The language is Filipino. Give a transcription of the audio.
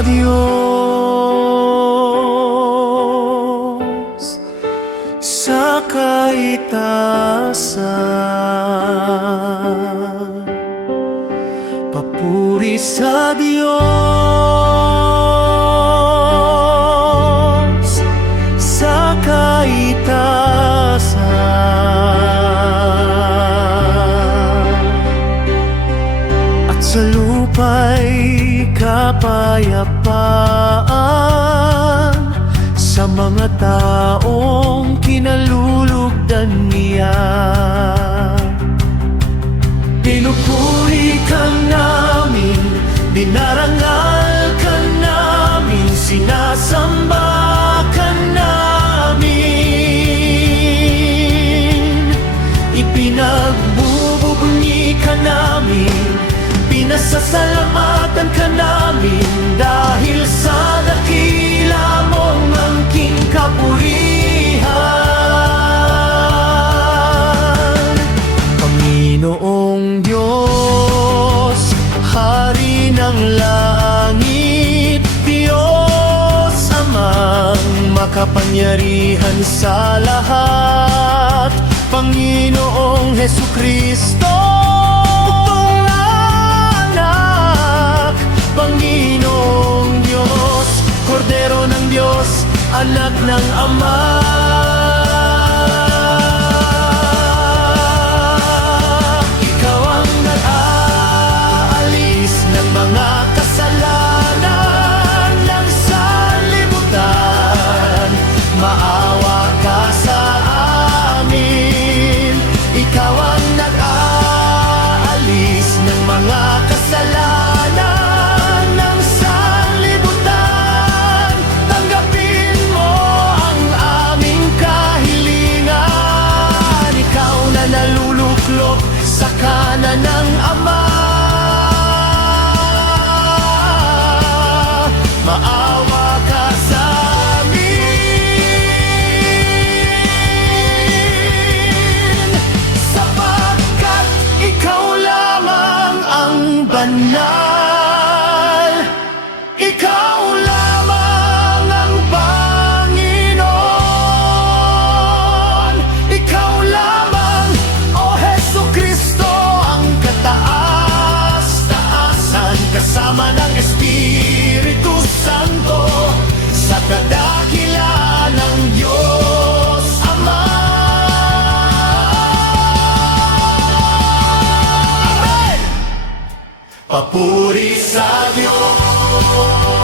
Diyos sa kaitaasan. Papuri sa Diyos sa kaitaasan. At sa lupa'y kapayapaan sa mga taong kinalulugdan niya. Pinupuri ka namin, dinarangal ka namin, sinasamba ka namin, ipinagbubunyi ka namin, pinasasalamatan ka namin, dahil sa dakila mong angking kapurihan. Panginoong Diyos, Hari ng langit, Diyos Amang makapangyarihan sa lahat, Panginoong Hesukristo, Panginoong Diyos, Kordero ng Diyos, Anak ng Ama. Ikaw ang nag-aalis ng mga kasalanan ng sanlibutan. Maawa ka sa amin. Ikaw ang nag-aalis ng mga kasalanan sa kanan ng Ama. Maawa ka sa amin, sapagkat ikaw lamang ang banal. Ikaw lamang ang Panginoon. Ikaw lamang, O Hesukristo, ang kataas-taasan, kasama ng Espiritu Santo, sa kadakilaan ng Diyos Ama. Amen! Papuri sa Diyos.